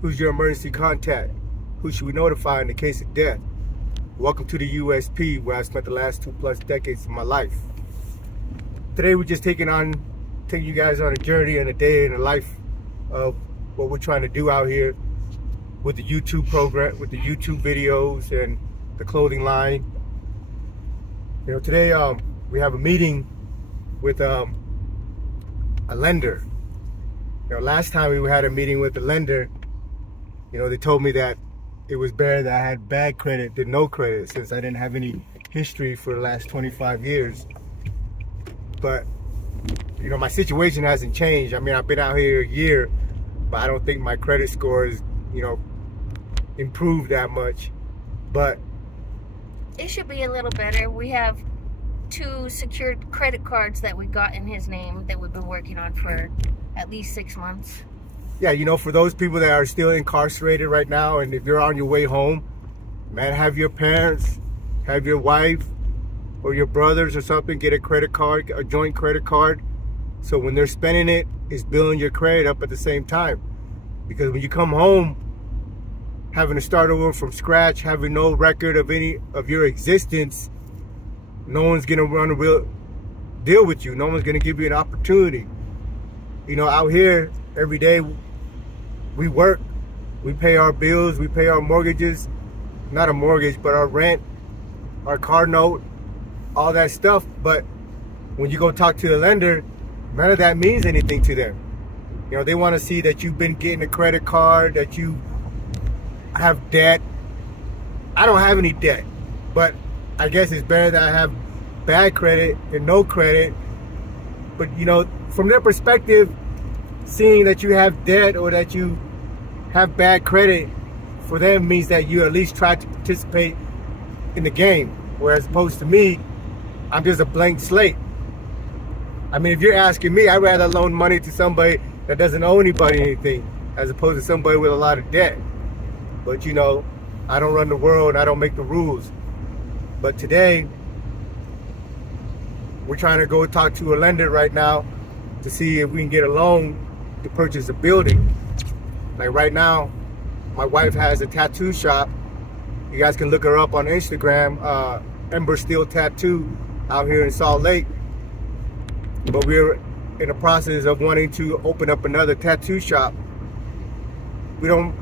Who's your emergency contact? Who should we notify in the case of death? Welcome to the USP, where I spent the last 2+ decades of my life. Today we're just taking you guys on a journey and a day in the life of what we're trying to do out here with the YouTube program, with the YouTube videos and the clothing line. You know, today we have a meeting with a lender. You know, last time we had a meeting with the lender, you know, they told me that it was better that I had bad credit than no credit, since I didn't have any history for the last 25 years. But, you know, my situation hasn't changed. I mean, I've been out here a year, but I don't think my credit score is, you know, improved that much. But it should be a little better. We have 2 secured credit cards that we got in his name that we've been working on for at least 6 months. Yeah, you know, for those people that are still incarcerated right now, and if you're on your way home, man, have your parents, have your wife or your brothers or something get a credit card, a joint credit card, so when they're spending it, it's building your credit up at the same time. Because when you come home having to start over from scratch, having no record of any of your existence, no one's gonna run a real deal with you. No one's gonna give you an opportunity. You know, out here every day we work, we pay our bills, we pay our mortgages, not a mortgage, but our rent, our car note, all that stuff. But when you go talk to the lender, none of that means anything to them. You know, they want to see that you've been getting a credit card, that you have debt. I don't have any debt, but I guess it's better that I have bad credit than no credit. But, you know, from their perspective, seeing that you have debt or that you have bad credit, for them means that you at least try to participate in the game. Whereas opposed to me, I'm just a blank slate. I mean, if you're asking me, I'd rather loan money to somebody that doesn't owe anybody anything as opposed to somebody with a lot of debt. But, you know, I don't run the world, I don't make the rules. But today, we're trying to go talk to a lender right now to see if we can get a loan to purchase a building. Like right now, my wife has a tattoo shop. You guys can look her up on Instagram, Ember Steel Tattoo, out here in Salt Lake. But we're in the process of wanting to open up another tattoo shop. We don't,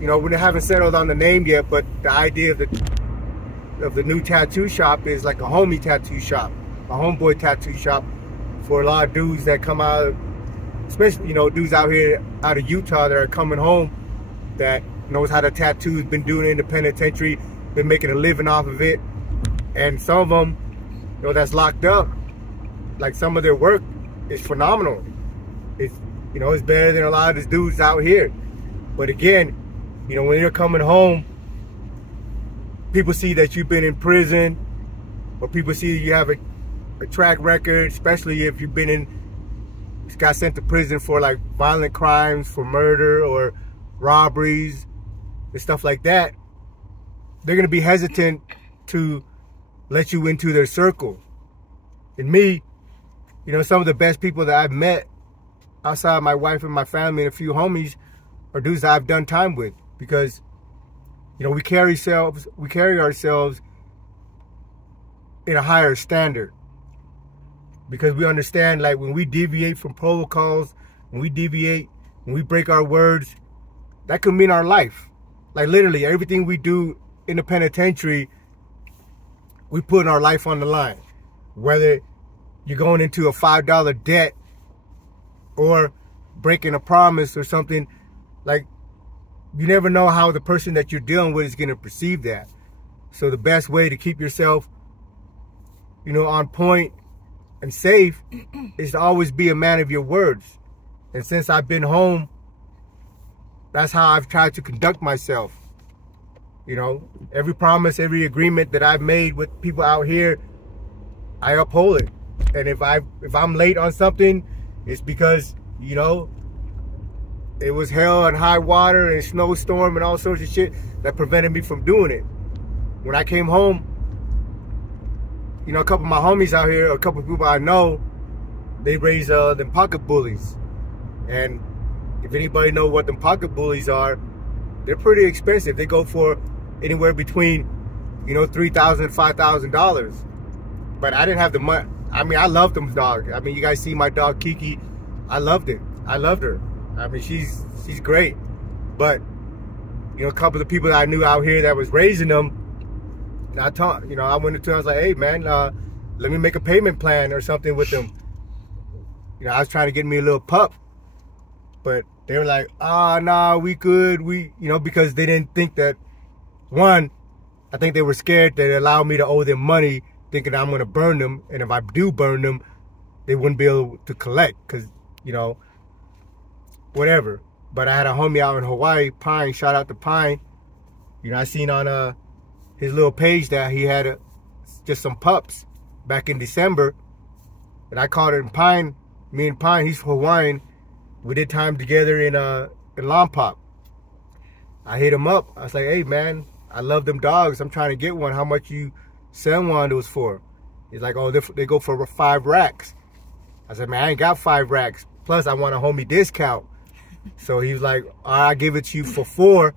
you know, we haven't settled on the name yet, but the idea of the new tattoo shop is like a homie tattoo shop, a homeboy tattoo shop for a lot of dudes that come out, especially, you know, dudes out here out of Utah that are coming home, that knows how to tattoo, been doing it in the penitentiary, been making a living off of it. And some of them, you know, that's locked up, like some of their work is phenomenal. It's, you know, it's better than a lot of these dudes out here. But again, you know, when you're coming home, people see that you've been in prison, or people see you have a track record, especially if you've been got sent to prison for like violent crimes, for murder or robberies and stuff like that. They're gonna be hesitant to let you into their circle. And me, you know, some of the best people that I've met outside my wife and my family and a few homies are dudes that I've done time with, because, you know, we carry ourselves in a higher standard, because we understand, like, when we deviate from protocols, when we break our words, that could mean our life. Like, literally everything we do in the penitentiary, we put our life on the line. Whether you're going into a $5 debt or breaking a promise or something, like, you never know how the person that you're dealing with is going to perceive that. So the best way to keep yourself, you know, on point and safe is to always be a man of your words. And since I've been home, that's how I've tried to conduct myself. You know, every promise, every agreement that I've made with people out here, I uphold it. And if I'm late on something, it's because, you know, it was hell and high water and snowstorm and all sorts of shit that prevented me from doing it. When I came home, you know, a couple of my homies out here, a couple of people I know, they raise them pocket bullies. And if anybody know what them pocket bullies are, they're pretty expensive. They go for anywhere between, you know, $3,000 and $5,000. But I didn't have the money. I mean, I loved them dog. I mean, you guys see my dog Kiki. I loved it. I loved her. I mean, she's great. But, you know, a couple of the people that I knew out here that was raising them, I taught, you know, I went into, I was like, hey man, let me make a payment plan or something with them. You know, I was trying to get me a little pup, but they were like, nah, we good. You know, because they didn't think that, one, I think they were scared that it allowed me to owe them money, thinking I'm going to burn them. And if I do burn them, they wouldn't be able to collect because, you know, whatever. But I had a homie out in Hawaii, Pine, shout out to Pine. You know, I seen on his little page that he had just some pups back in December. And I called it Pine. Me and Pine, he's Hawaiian. We did time together in Lompoc. I hit him up. I was like, hey man, I love them dogs. I'm trying to get one. How much you sell one those for? He's like, oh, they go for 5 racks. I said, man, I ain't got 5 racks. Plus, I want a homie discount. So he was like, I'll give it to you for 4.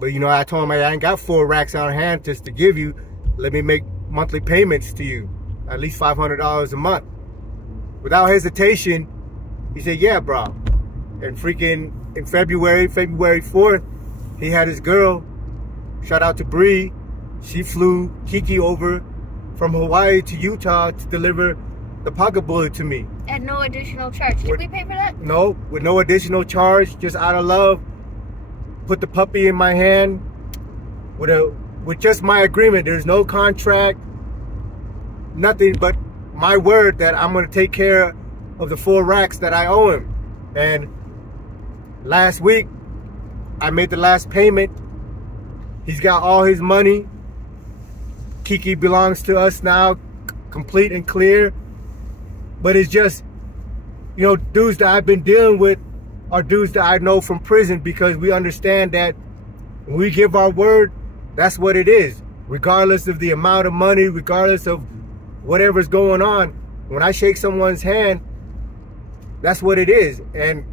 But, you know, I told him, I ain't got 4 racks on hand just to give you. Let me make monthly payments to you. At least $500 a month. Without hesitation, he said, yeah, bro. And freaking in February 4th, he had his girl, shout out to Bree. She flew Kiki over from Hawaii to Utah to deliver the pocket bullet to me. At no additional charge. Did we pay for that? No, with no additional charge, just out of love. Put the puppy in my hand with just my agreement. There's no contract, nothing but my word that I'm going to take care of the 4 racks that I owe him. And last week, I made the last payment. He's got all his money. Kiki belongs to us now, complete and clear. But it's just, you know, dudes that I've been dealing with are dudes that I know from prison, because we understand that when we give our word, that's what it is. Regardless of the amount of money, regardless of whatever's going on, when I shake someone's hand, that's what it is. And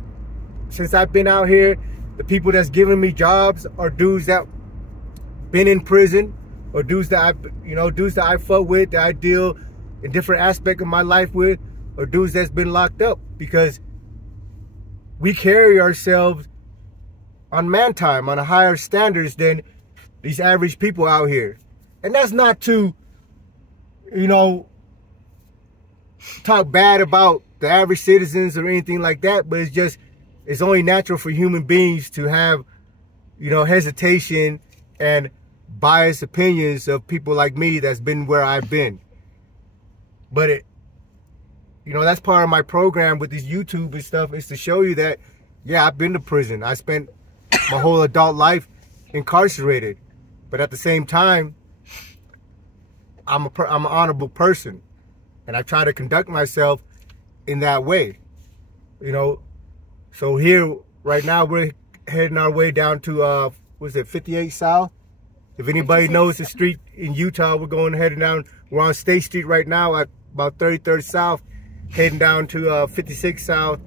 since I've been out here, the people that's giving me jobs are dudes that been in prison, or dudes that I fuck with, that I deal in different aspects of my life with, or dudes that's been locked up, because we carry ourselves on man time, on a higher standards than these average people out here. And that's not to, you know, talk bad about the average citizens or anything like that, but it's just, it's only natural for human beings to have, you know, hesitation and biased opinions of people like me that's been where I've been. But it, you know, that's part of my program with this YouTube and stuff, is to show you that, yeah, I've been to prison. I spent my whole adult life incarcerated. But at the same time, I'm an honorable person. And I try to conduct myself in that way. You know, so here, right now, we're heading our way down to, what is it, 58 South? If anybody knows the street in Utah, we're heading down. We're on State Street right now at about 33rd South, heading down to 56 South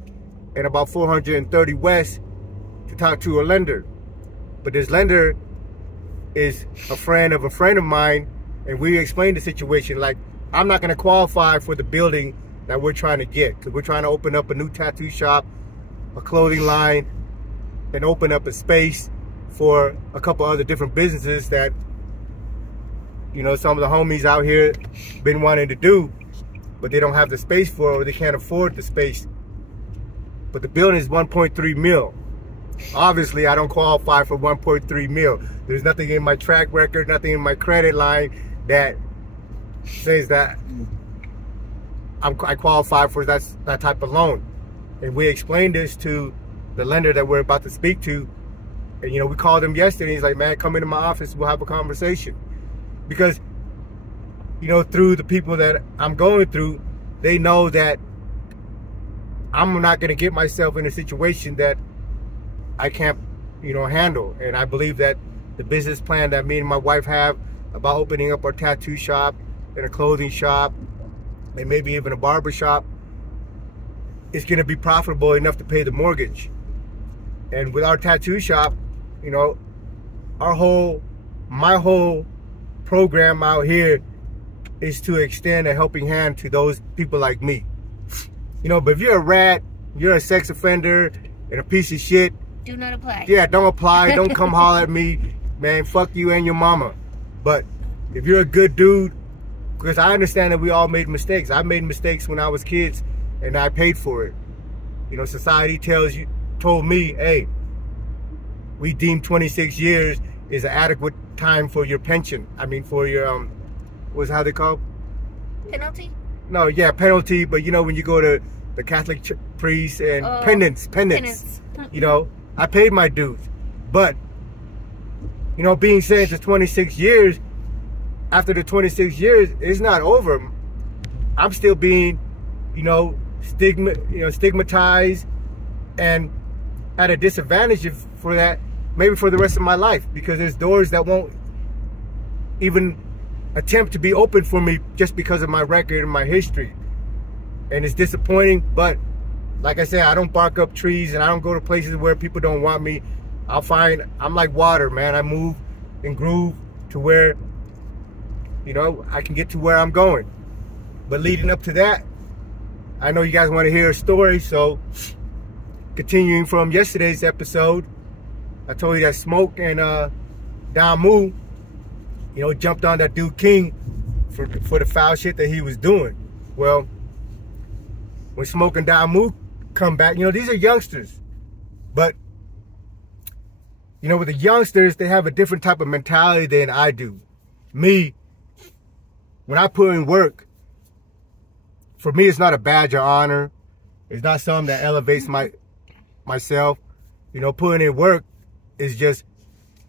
and about 430 West to talk to a lender. But this lender is a friend of mine, and we explained the situation. Like, I'm not going to qualify for the building that we're trying to get, because we're trying to open up a new tattoo shop, a clothing line, and open up a space for a couple other different businesses that, you know, some of the homies out here been wanting to do, but they don't have the space for it, or they can't afford the space. But the building is 1.3 mil. Obviously, I don't qualify for 1.3 mil. There's nothing in my track record, nothing in my credit line that says that I qualify for that type of loan. And we explained this to the lender that we're about to speak to. And, you know, we called him yesterday. He's like, man, come into my office. We'll have a conversation. Because, you know, through the people that I'm going through, they know that I'm not going to get myself in a situation that I can't, you know, handle. And I believe that the business plan that me and my wife have about opening up our tattoo shop and a clothing shop and maybe even a barber shop is going to be profitable enough to pay the mortgage. And with our tattoo shop, you know, my whole program out here is to extend a helping hand to those people like me. You know, but if you're a rat, you're a sex offender and a piece of shit, do not apply. Yeah, don't apply. Don't come holler at me, man. Fuck you and your mama. But if you're a good dude, because I understand that we all made mistakes. I made mistakes when I was kids, and I paid for it. You know, society told me, hey, we deem 26 years is an adequate time for your pension. I mean, for your what's how they call? Penalty? No, yeah, penalty. But you know, when you go to the Catholic priest and penance. You know, I paid my dues. But you know, being sentenced to 26 years. After the 26 years, it's not over. I'm still being, you know, stigmatized and at a disadvantage for that, maybe for the rest of my life, because there's doors that won't even attempt to be open for me just because of my record and my history. And it's disappointing, but like I said, I don't bark up trees and I don't go to places where people don't want me. I'm like water, man. I move and groove to where, you know, I can get to where I'm going. But leading up to that, I know you guys want to hear a story, so continuing from yesterday's episode, I told you that Smoke and Damu, you know, jumped on that dude King for the foul shit that he was doing. Well, when Smoke and Damu come back, you know, these are youngsters, but you know, with the youngsters, they have a different type of mentality than I do. Me, when I put in work, for me, it's not a badge of honor. It's not something that elevates myself. You know, putting in work is just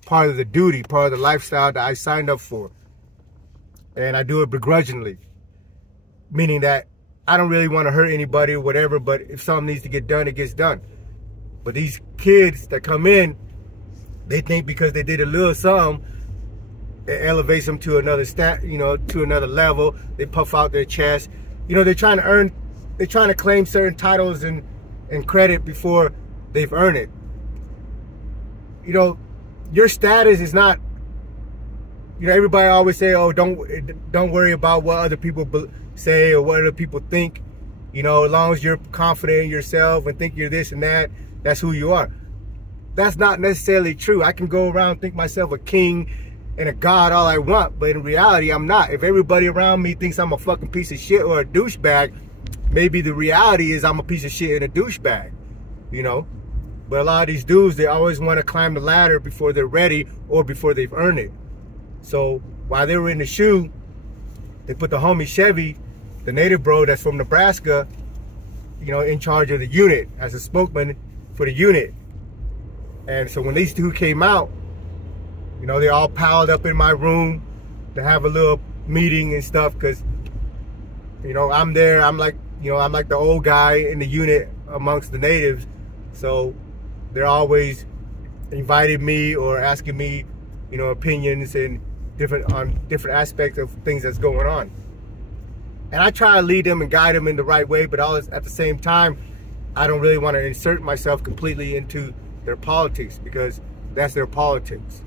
part of the duty, part of the lifestyle that I signed up for. And I do it begrudgingly. Meaning that I don't really want to hurt anybody or whatever, but if something needs to get done, it gets done. But these kids that come in, they think because they did a little something, it elevates them to another to another level. They puff out their chest. You know, they're trying to claim certain titles and credit before they've earned it. You know, your status is not, you know, everybody always say, oh, don't worry about what other people say or what other people think. You know, as long as you're confident in yourself and think you're this and that, that's who you are. That's not necessarily true. I can go around and think myself a king and a god all I want, but in reality, I'm not. If everybody around me thinks I'm a fucking piece of shit or a douchebag, maybe the reality is I'm a piece of shit and a douchebag, you know? But a lot of these dudes, they always want to climb the ladder before they're ready or before they've earned it. So while they were in the shoe, they put the homie Chevy, the native bro that's from Nebraska, you know, in charge of the unit as a spokesman for the unit. And so when these two came out, you know, they all piled up in my room to have a little meeting and stuff, because, you know, I'm there. I'm like, you know, I'm like the old guy in the unit amongst the natives. So they're always inviting me or asking me, you know, opinions and different aspects of things that's going on. And I try to lead them and guide them in the right way, but at the same time, I don't really want to insert myself completely into their politics, because that's their politics.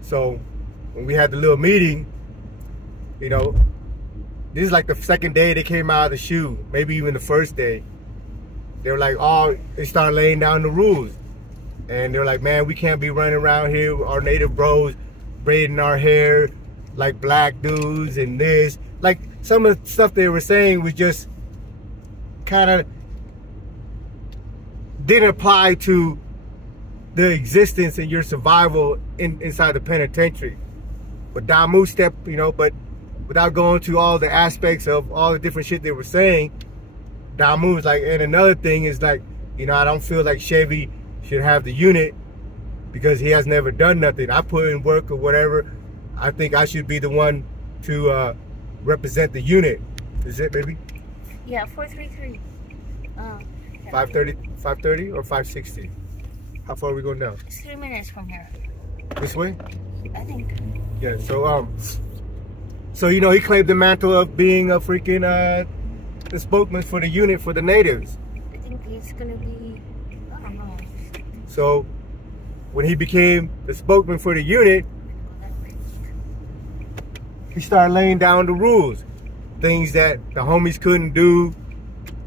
So when we had the little meeting, you know, this is like the second day they came out of the shoe, maybe even the first day. They were like, oh, they started laying down the rules. And they're like, man, we can't be running around here with our native bros braiding our hair like black dudes and this. Like, some of the stuff they were saying was just kind of didn't apply to the existence and your survival inside the penitentiary. But Damu stepped, you know, but without going to all the aspects of all the different shit they were saying, Damu was like, and another thing is like, you know, I don't feel like Chevy should have the unit because he has never done nothing. I put in work or whatever. I think I should be the one to represent the unit. Is it, baby? Yeah, 433. 530 or 560? How far are we going down? It's 3 minutes from here. This way? I think. Yeah, so you know, he claimed the mantle of being a freaking the spokesman for the unit for the natives. I think it's gonna be, I don't know. So when he became the spokesman for the unit, he started laying down the rules, things that the homies couldn't do,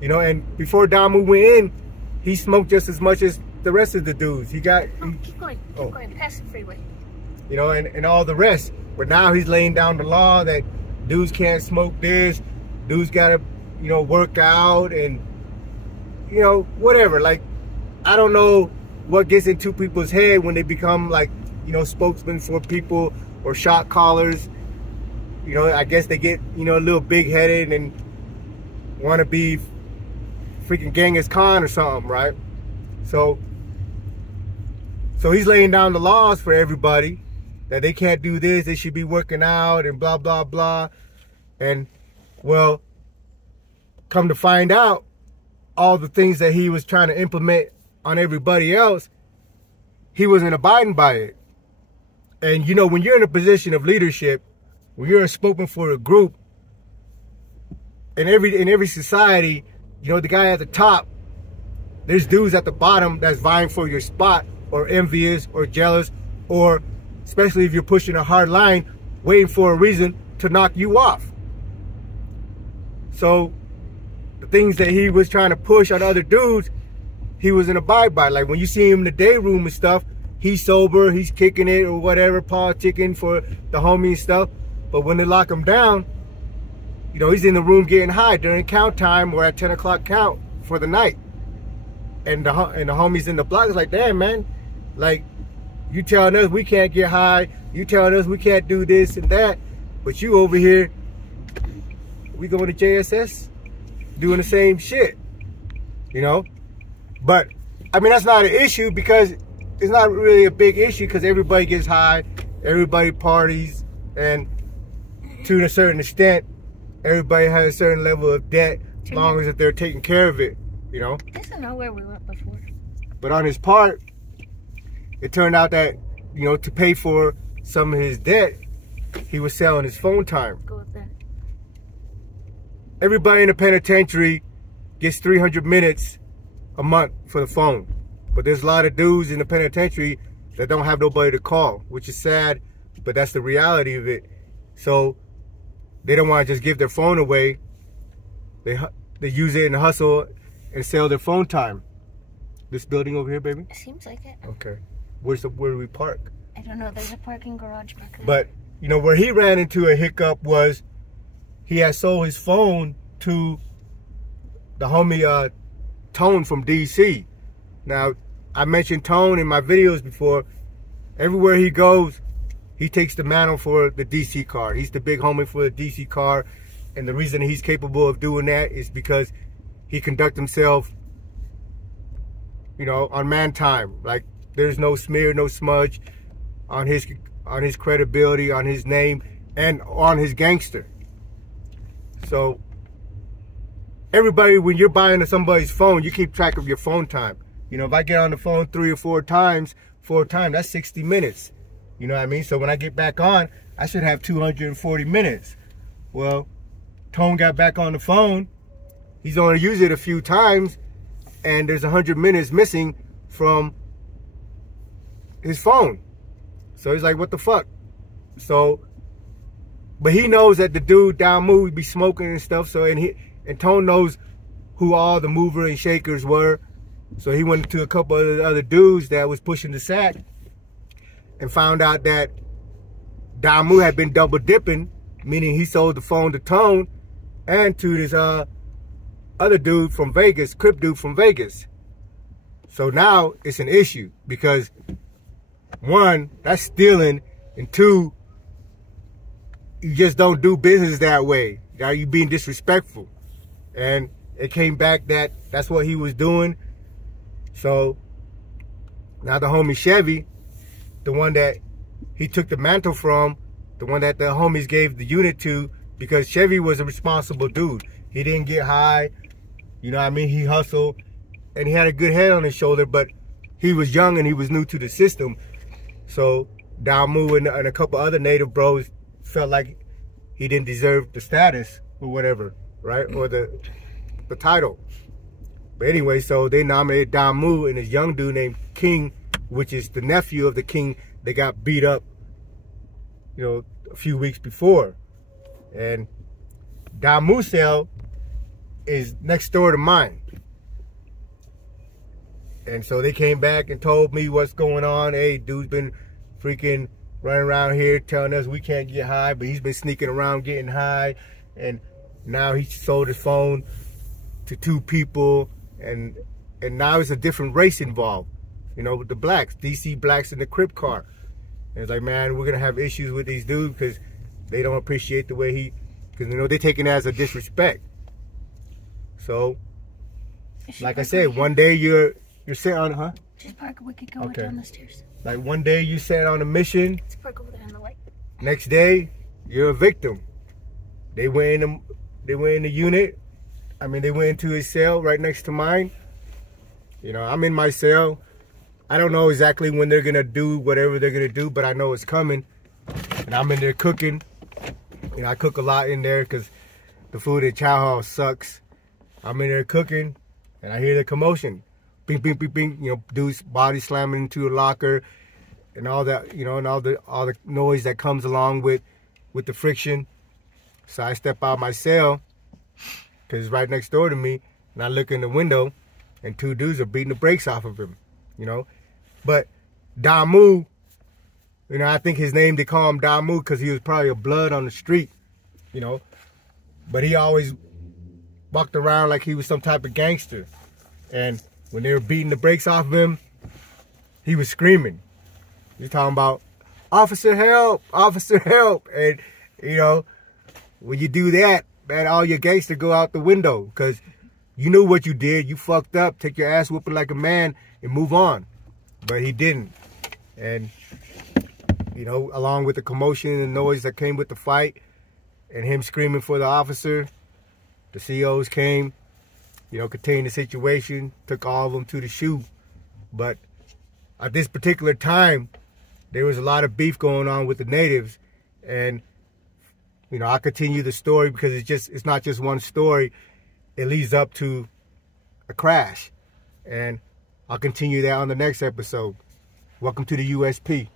you know. And before Damu went in, he smoked just as much as the rest of the dudes. He got keep going, past the freeway. You know, and all the rest. But now he's laying down the law that dudes can't smoke this, dudes gotta, you know, work out and, you know, whatever. Like, I don't know what gets into people's head when they become, like, you know, spokesmen for people or shot callers. You know, I guess they get, you know, a little big-headed and want to be freaking Genghis Khan or something, right? So he's laying down the laws for everybody that they can't do this, they should be working out and blah, blah, blah. And, well, come to find out, all the things that he was trying to implement on everybody else, he wasn't abiding by it. And, you know, when you're in a position of leadership, when you're a spokesman for a group, in every society, you know, the guy at the top, there's dudes at the bottom that's vying for your spot, or envious or jealous, or especially if you're pushing a hard line, waiting for a reason to knock you off. So the things that he was trying to push on other dudes, he wasn't abide by. Like when you see him in the day room and stuff, he's sober, he's kicking it or whatever, politicking for the homie and stuff. But when they lock him down, you know, he's in the room getting high during count time or at 10 o'clock count for the night. And the homies in the block is like, damn, man, like, you telling us we can't get high, you telling us we can't do this and that, but you over here, we going to JSS doing the same shit, you know? But, I mean, that's not an issue because it's not really a big issue because everybody gets high, everybody parties, and to a certain extent, everybody has a certain level of debt as long as they're taking care of it, you know? This is not where we went before. But on his part, it turned out that, you know, to pay for some of his debt, he was selling his phone time. Go with that. Everybody in the penitentiary gets 300 minutes a month for the phone. But there's a lot of dudes in the penitentiary that don't have nobody to call, which is sad, but that's the reality of it. So they don't want to just give their phone away. They use it and hustle and sell their phone time. This building over here, baby? It seems like it. Okay. Where do we park? I don't know. There's a parking garage back there. But, you know, where he ran into a hiccup was he had sold his phone to the homie Tone from DC. Now, I mentioned Tone in my videos before. Everywhere he goes, he takes the mantle for the DC car. He's the big homie for the DC car. And the reason he's capable of doing that is because he conducts himself, you know, on man time. Like, there's no smear, no smudge on his credibility, on his name, and on his gangster. So, everybody, when you're buying somebody's phone, you keep track of your phone time. You know, if I get on the phone 3 or 4 times, that's 60 minutes. You know what I mean? So when I get back on, I should have 240 minutes. Well, Tone got back on the phone. He's only used it a few times, and there's 100 minutes missing from his phone. So he's like, what the fuck? So, but he knows that the dude Damu would be smoking and stuff. So, and Tone knows who all the mover and shakers were. So he went to a couple of the other dudes that was pushing the sack and found out that Damu had been double dipping, meaning he sold the phone to Tone and to this other dude from Vegas, Crip dude from Vegas. So now it's an issue because 1, that's stealing, and 2, you just don't do business that way. Now you being disrespectful. And it came back that that's what he was doing. So now the homie Chevy, the one that he took the mantle from, the one that the homies gave the unit to, because Chevy was a responsible dude. He didn't get high, you know what I mean? He hustled, and he had a good head on his shoulder, but he was young and he was new to the system. So Damu and a couple other native bros felt like he didn't deserve the status or whatever, right? Or the title. But anyway, so they nominated Damu and this young dude named King which is the nephew of the king that got beat up, you know, a few weeks before. And Damu's cell is next door to mine. And so they came back and told me what's going on. Hey, dude's been freaking running around here telling us we can't get high, but he's been sneaking around getting high. And now he sold his phone to 2 people, and now it's a different race involved, you know, with the blacks, DC blacks in the Crip car. And it's like, man, we're gonna have issues with these dudes because they don't appreciate the way because, you know, they're taking it as a disrespect. So, like I said, one day you're sitting on, huh? Just park, we could go down the stairs. Like one day you set on a mission. Let's park over there on the light. Next day, you're a victim. They went in the unit. I mean, they went into his cell right next to mine. You know, I'm in my cell. I don't know exactly when they're gonna do whatever they're gonna do, but I know it's coming. And I'm in there cooking. You know, I cook a lot in there because the food at Chow Hall sucks. I'm in there cooking, and I hear the commotion. Bing, bing, bing, bing. You know, dudes body slamming into a locker, and all that. You know, and all the noise that comes along with the friction. So I step out my cell, because it's right next door to me, and I look in the window, and 2 dudes are beating the brakes off of him, you know. But Damu, you know, I think his name, they call him Damu because he was probably a blood on the street, you know. But he always walked around like he was some type of gangster. And when they were beating the brakes off of him, he was screaming. He's talking about, officer help, officer help. And, you know, when you do that, man, all your gangster go out the window because you knew what you did. You fucked up, take your ass whooping like a man and move on. But he didn't. And, you know, along with the commotion and noise that came with the fight and him screaming for the officer, the COs came, you know, contained the situation, took all of them to the SHU. But at this particular time, there was a lot of beef going on with the natives. And, you know, I continue the story because it's not just one story. It leads up to a crash. And I'll continue that on the next episode. Welcome to the USP.